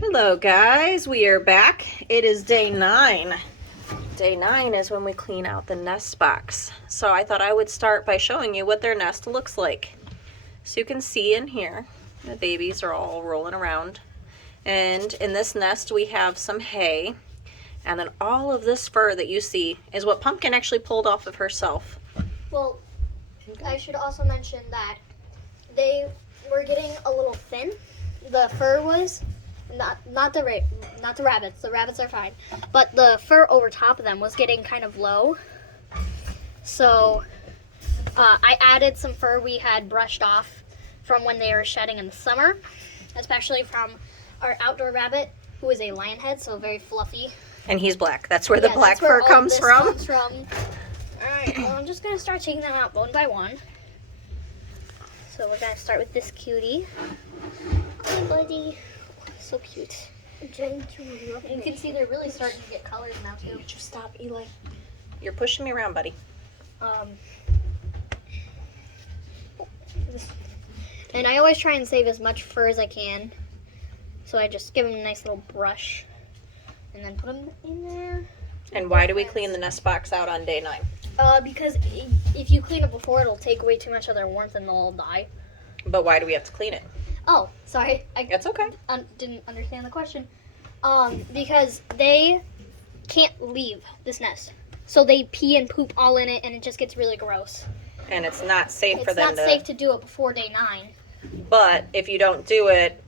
Hello guys, we are back. It is day 9. Day 9 is when we clean out the nest box. So I thought I would start by showing you what their nest looks like. So you can see in here, the babies are all rolling around. And in this nest we have some hay. And then all of this fur that you see is what Pumpkin actually pulled off of herself. Well, I should also mention that they were getting a little thin. The fur was not the rabbits. The rabbits are fine, but the fur over top of them was getting kind of low. So I added some fur we had brushed off from when they were shedding in the summer, especially from our outdoor rabbit, who is a lion head, so very fluffy. And he's black. That's where the black fur comes from. Alright, well, I'm just going to start taking them out one by one. So we're going to start with this cutie. Hi, buddy. So cute. You can see they're really starting to get colors now, too. Would you stop, Eli? You're pushing me around, buddy. And I always try and save as much fur as I can. So I just give them a nice little brush. And then put them in there. And why do we clean the nest box out on day 9? Because if you clean it before, it'll take away too much of their warmth and they'll all die. But why do we have to clean it? Oh, sorry. That's okay. Didn't understand the question. Because they can't leave this nest. So they pee and poop all in it, and it just gets really gross. And it's not safe for It's them not safe to do it before day 9. But if you don't do it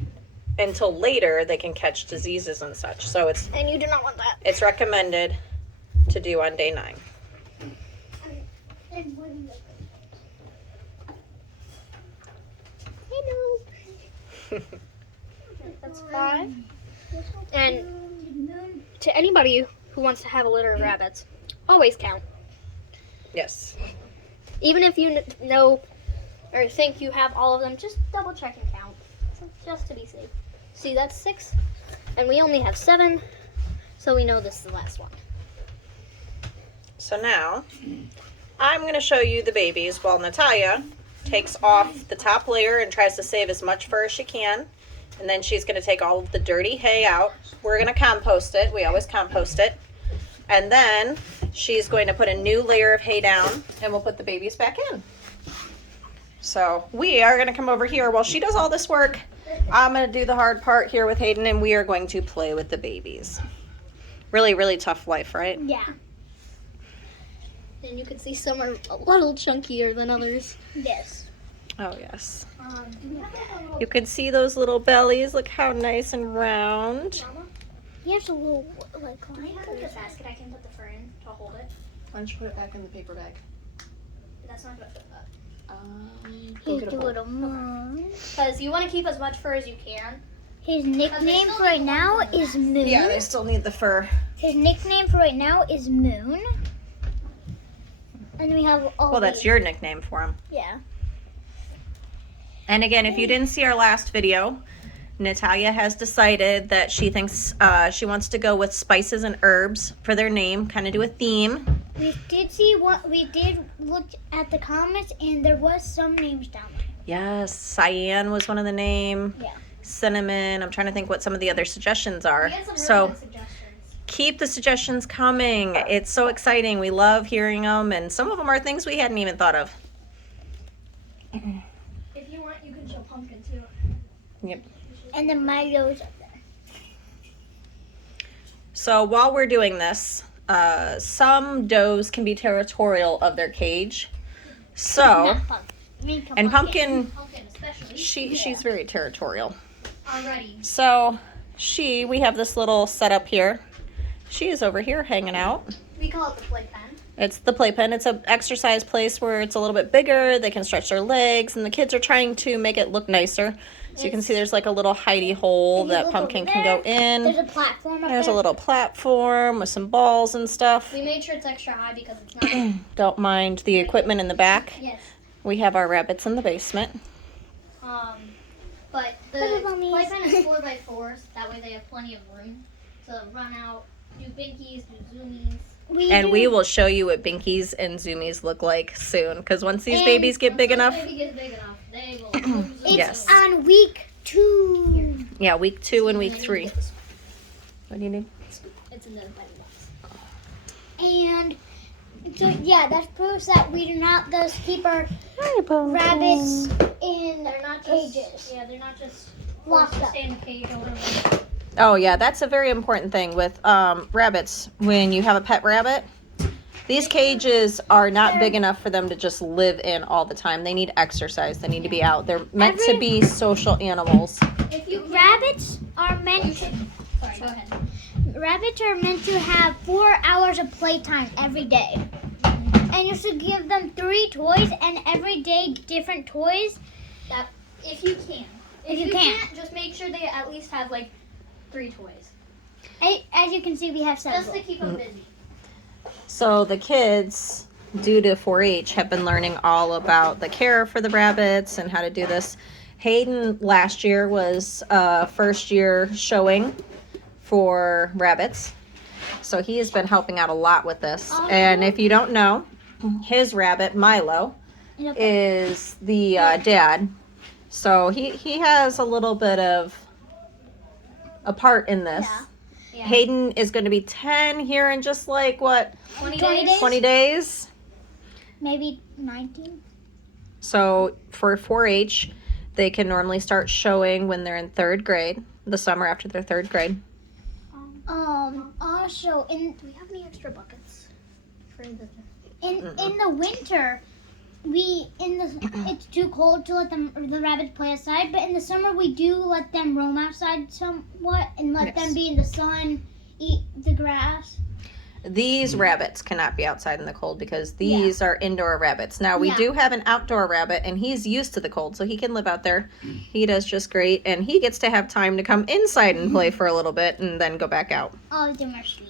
until later, they can catch diseases and such. So And you do not want that. it's recommended to do on day 9. That's 5. And to anybody who wants to have a litter of rabbits, always count. Yes. Even if you know or think you have all of them, just double check and count, just to be safe. See, that's 6, and we only have 7, so we know this is the last one. So now I'm going to show you the babies while Natalia takes off the top layer and tries to save as much fur as she can. And then she's going to take all of the dirty hay out. We're going to compost it. We always compost it. And then she's going to put a new layer of hay down, and we'll put the babies back in. So we are going to come over here while she does all this work. I'm going to do the hard part here with Hayden, and we are going to play with the babies. Really, really tough life, right? Yeah. And you can see some are a little chunkier than others. Yes. Oh, yes. You can see those little bellies. Look how nice and round. Mama, he has a little, like, can I put the basket I can put the fur in to hold it? Why don't you put it back in the paper bag? That's not good. Go get a bowl. Because you want to keep as much fur as you can. His nickname for right now is Moon. Yeah, they still need the fur. His nickname for right now is Moon. And we have all Well, that's these. your nickname for him. Yeah. And again, if you didn't see our last video, Natalia has decided that she thinks she wants to go with spices and herbs for their name, kind of do a theme. We did see what we did look at the comments, and there was some names down there. Yes, cyan was one of the name. Yeah. Cinnamon. I'm trying to think what some of the other suggestions are. We had some really So good suggestions. keep the suggestions coming. It's so exciting. We love hearing them, and some of them are things we hadn't even thought of. If you want, you can show Pumpkin too. Yep. And then Milo's up there. So while we're doing this, some does can be territorial of their cage. So, Not Pumpkin. I mean, and Pumpkin, Pumpkin especially. she's very territorial. Already. So we have this little setup here. She is over here hanging out. We call it the playpen. It's the playpen. It's an exercise place where it's a little bit bigger. They can stretch their legs, and the kids are trying to make it look nicer. So you can see there's like a little hidey hole If you that look Pumpkin over can go there, There's in. a platform up There's a there. little platform with some balls and stuff. We made sure it's extra high because it's not. Don't mind the equipment in the back. Yes. We have our rabbits in the basement. But the What about me? playpen is 4x4s. That way they have plenty of room to run out, do binkies, do zoomies. And we will show you what Binkies and Zoomies look like soon. Because once these And babies get big enough, Once the baby gets big enough, they will. It's Yes. on week 2. Yeah, week 2 and week 3. What do you need? It's in the button box. And so yeah, that proves that we do not thus keep our rabbits in They're not cages. Yeah, they're not just Locked forced to up. stay in a cage or whatever. Oh yeah, that's a very important thing with rabbits. When you have a pet rabbit, these cages are not big enough for them to just live in all the time. They need exercise. They need to be out. They're meant to be social animals. If you Rabbits are meant. sorry, go ahead. Rabbits are meant to have 4 hours of playtime every day. And you should give them 3 toys and every day different toys. That if you can. If you you can. can't, just make sure they at least have like 3 toys. As you can see, we have several. Just to keep them busy. So the kids, due to 4-H, have been learning all about the care for the rabbits and how to do this. Hayden last year was first year showing for rabbits. So he has been helping out a lot with this. And if you don't know, his rabbit, Milo, is the dad. So he has a little bit of a part in this. Yeah. Hayden is going to be 10 here in just like, what, 20 20 days. 20 days? Maybe 19. So for 4-H, they can normally start showing when they're in 3rd grade, the summer after their 3rd grade. Also in Do we have any extra buckets for the? in the winter, it's too cold to let the rabbits play outside. But in the summer, we do let them roam outside somewhat and let them be in the sun, eat the grass. These rabbits cannot be outside in the cold because these are indoor rabbits. Now, we do have an outdoor rabbit, and he's used to the cold, so he can live out there. He does just great, and he gets to have time to come inside and play for a little bit and then go back out. All of them are sweet.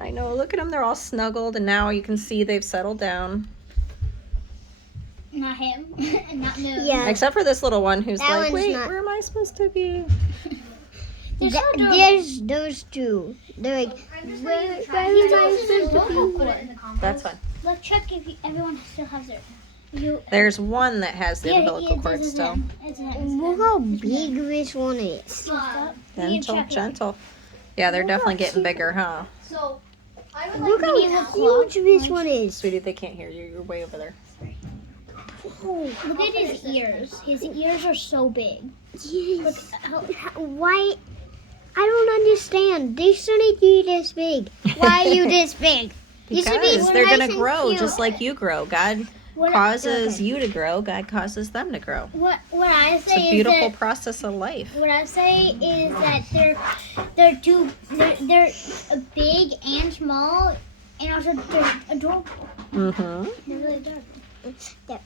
I know, look at them. They're all snuggled, and now you can see they've settled down. Not him, and not Moon. Yeah. Except for this little one who's That like, one's wait, not- where am I supposed to be? There's those two. They're like, where am I supposed to be? That's fine. Let's check if everyone still has their. There's one that has the umbilical cord still. Look how big this one is. Gentle. Yeah, they're definitely getting bigger, huh? So, I would Look how huge this one is. Sweetie, they can't hear you. You're way over there. Look at his ears. His ears are so big. Yes. Why? I don't understand. They shouldn't be this big. Why are you this big? You should be Because they're nice going to and grow cute. just like you grow. God causes you to grow. God causes them to grow. What I It's a say is beautiful that process of life. what I say is that they're big and small, and also they're adorable. Mm-hmm. They're really adorable. And they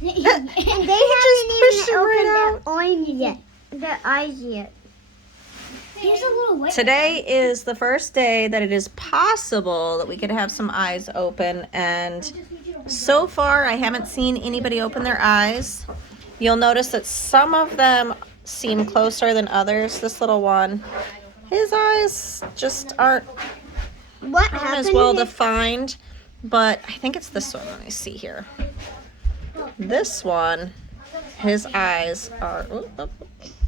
He haven't just even pushed it opened right their eyes yet. Their eyes yet. Here's a little white. Today is the first day that it is possible that we could have some eyes open, and so far I haven't seen anybody open their eyes. You'll notice that some of them seem closer than others. This little one, his eyes just aren't What as happened? well defined, but I think it's this one. Let me see here. This one, his eyes are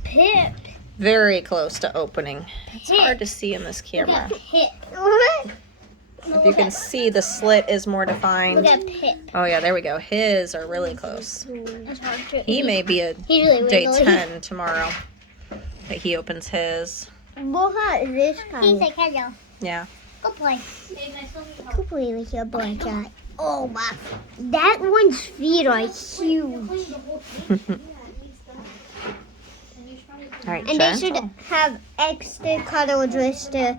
Pip. very close to opening. It's hard to see in this Look camera. at Pip. What? If you can see, the slit is more defined. Look at Pip. Oh yeah, there we go. His are really close. It's hard to. He may be a He's really day wiggly. 10 tomorrow that he opens his. Look at this He's kind. like, hello. Yeah. Go play. Go play with your blanket. Oh my! That one's feet are huge, All right, and they should gentle. have extra cuddles with the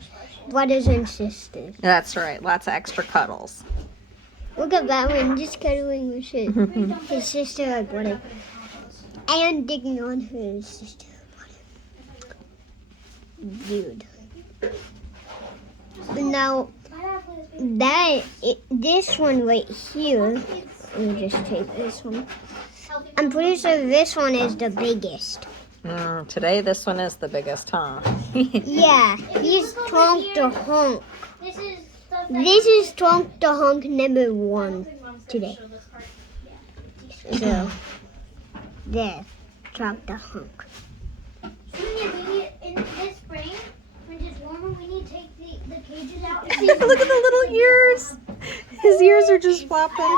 brothers and sisters. That's right. Lots of extra cuddles. Look at that one, just cuddling with his sister like brother, and digging on his sister brother. Dude. Now this one right here. Let me just take this one. I'm pretty sure this one is the biggest. Today, this one is the biggest, huh? Yeah, he's Tonk the Honk. This is stuff that This is Tonk the Honk number 1 today. So, there, Tonk the Honk. Look at the little ears. His ears are just flopping.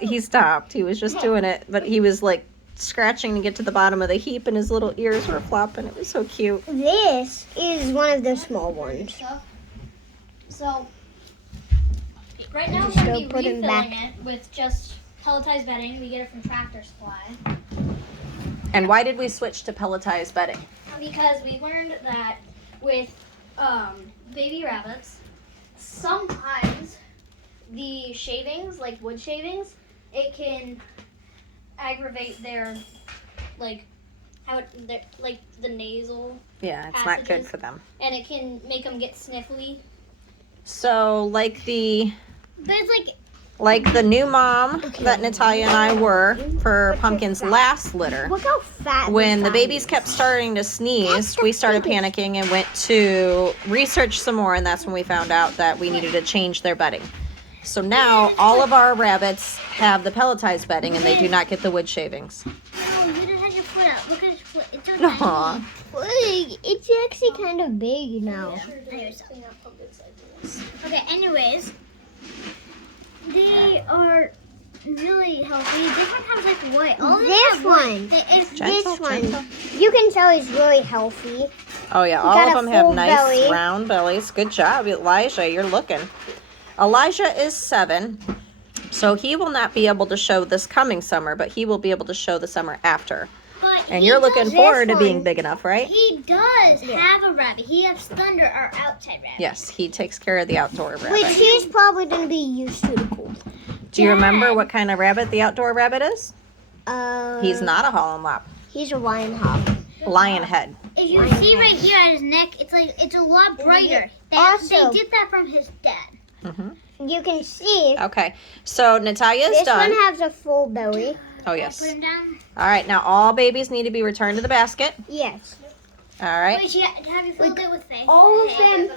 He stopped. He was just doing it, but he was like scratching to get to the bottom of the heap, and his little ears were flopping. It was so cute. This is one of the small ones. So, right now we're Just going to go be put 'em refilling back. it with just pelletized bedding. We get it from Tractor Supply. And why did we switch to pelletized bedding? Because we learned that with baby rabbits, sometimes the shavings, like wood shavings, it can aggravate their, like, like the nasal, Yeah, it's not good Passages. for them. and it can make them get sniffly. So like the But it's the new mom that Natalia and I were for Pumpkin's last litter. Look how fat. When the this babies is. kept starting to sneeze, That's the we started biggest. panicking and went to research some more, and that's when we found out that we needed to change their bedding. So now all of our rabbits have the pelletized bedding, and they do not get the wood shavings. no, you just had your foot out. Look at his foot. It's so Aw. tiny. Look, it's actually kind of big now. Okay, anyways. They are really healthy. This one has like white. All of them This have white. one. It's Gentle, This one, gentle. you can tell is really healthy. Oh yeah, You all got of a them have full nice belly. round bellies. Good job, Elijah. You're looking. Elijah is 7, so he will not be able to show this coming summer, but he will be able to show the summer after. But And he you're does- looking this forward to being one. big enough, right? He does have a rabbit. He has Thunder, our outside rabbit. Yes, he takes care of the outdoor Which rabbit. he's probably going to be used to the cold. Do you remember what kind of rabbit the outdoor rabbit is? He's not a Holland Lop. He's a lion hawk. Lion head. If you see right here at his neck, it's a lot brighter. They Also- did that from his dad. Hmm. You can see Okay, so Natalia is this done. one has a full belly. Oh Put yes. him down. All right, now all babies need to be returned to the basket. Yes. All right. Wait, have you filled it with hay? All of them.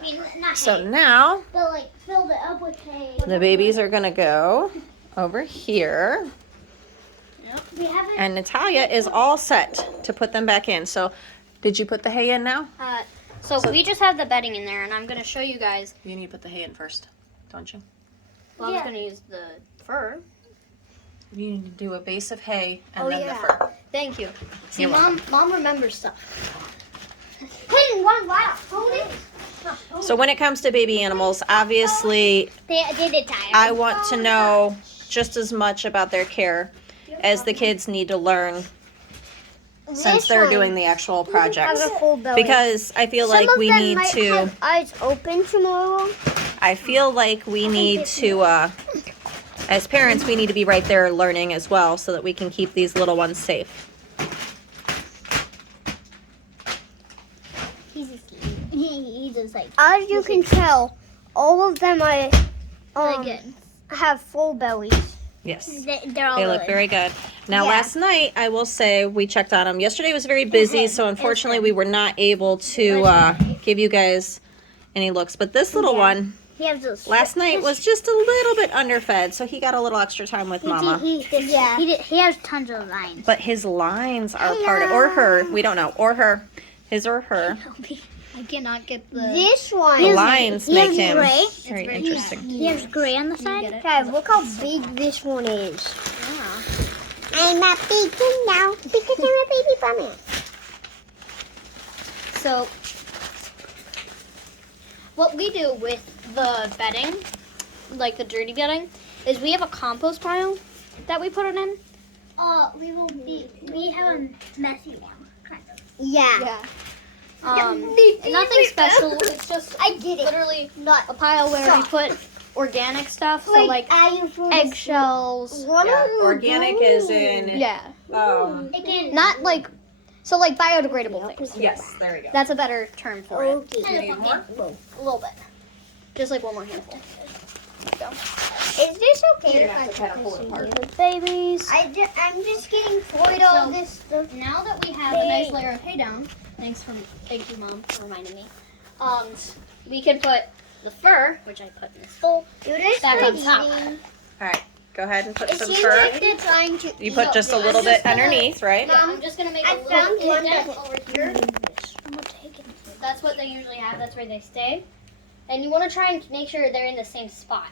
I mean, not So hay, now but like filled it up with hay. the babies are gonna go over here, We haven't. and Natalia is all set to put them back in. So, did you put the hay in now? So we just have the bedding in there, and I'm going to show you guys. You need to put the hay in first, don't you? Well, I Yeah. was going to use the fur. You need to do a base of hay and Oh, then yeah. the fur. Thank you. See, You're mom remembers stuff. Hidden one, wow. Hold it. So when it comes to baby animals, obviously They did tie. I want to know just as much about their care as the kids need to learn since This they're one doing the actual projects. has a full belly. Because I feel like Some of we them need might to have eyes open tomorrow. I feel like we need to as parents we need to be right there learning as well so that we can keep these little ones safe. He just like As you can tell, all of them are really good. have full bellies. Yes. They're all They look good. very good. Now, Yeah. last night, I will say, we checked on them. Yesterday was very busy, so unfortunately, we were not able to give you guys any looks. But this little one, He has those. last night, was just a little bit underfed, so he got a little extra time with Mama. He has tons of lines. But his lines are part of, or her, we don't know, or her, his or her. I cannot get the. This The one. lines he make has him gray. very very interesting. He has gray on the side. get it? Guys, look how big this one is. I'm a big thing now because I'm a baby bunny. So, what we do with the bedding, like the dirty bedding, is we have a compost pile that we put it in. We have a messy one. Kind of. Yeah. Nothing special. It's just I did it. literally a pile where we put organic stuff. So like eggshells. What Yeah, are you organic doing? is in, Yeah. Again, Not like, so like biodegradable things. yes, there we go. That's a better term for it. Do you need more? A little bit. Just like one more handful. Is this okay? You're gonna have to kind of pull it apart. The babies. I'm just getting void all So- this stuff. Now that we have a nice layer of hay down, thank you, Mom, for reminding me. We can put the fur, which I put in this bowl, Dude, it's back on top. All right, go ahead and put It some seems fur. like they're trying to You eat put up just a this. little bit underneath, right? Yeah, I'm just gonna make I a little found one indent that- over here. I'm gonna take it. That's That's what they usually have. That's where they stay. And you want to try and make sure they're in the same spot.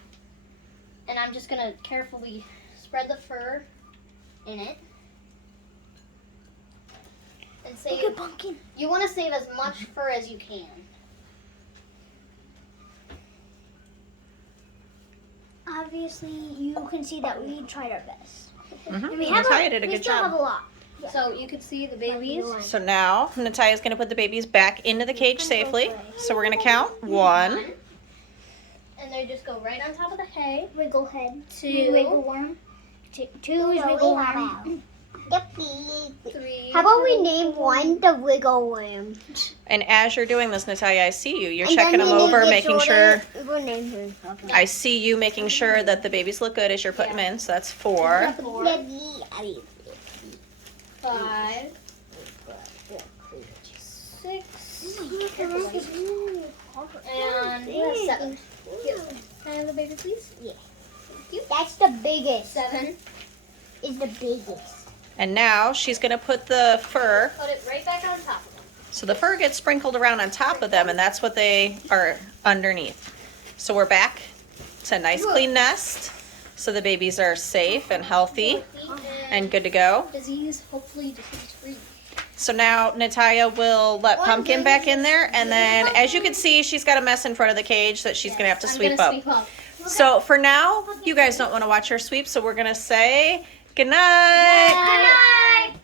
And I'm just going to carefully spread the fur in it. And save. Look at Pumpkin. You want to save as much fur as you can. Obviously, you can see that we tried our best. Mhm. And we have Natalia did a we good still have job. a lot. So you can see the babies. So now Natalia's going to put the babies back into the cage safely. So we're going to count 1. And they just go right on top of the hay. Wiggle head. 2, Wiggle worm. Two is wiggle worm. Yuppie. 3. How about we name one the wiggle worm? And as you're doing this, Natalia, I see you. You're And checking then them when he over, gets making older, sure. We'll name him. I see you making sure that the babies look good as you're putting them in. So that's 4. 4, 5, 6, and 7. Can I have the baby, please? That's the biggest. 7. Is the biggest. And now she's going to put the fur. Put it right back on top of them. So the fur gets sprinkled around on top of them, and that's what they are underneath. So we're back to a nice clean nest. So the babies are safe and healthy and good to go. Disease, hopefully disease free. So now Natalia will let Pumpkin back in there, and then as you can see, she's got a mess in front of the cage that she's gonna have to sweep up. So for now, you guys don't want to watch her sweep, so we're gonna say good night. Good night.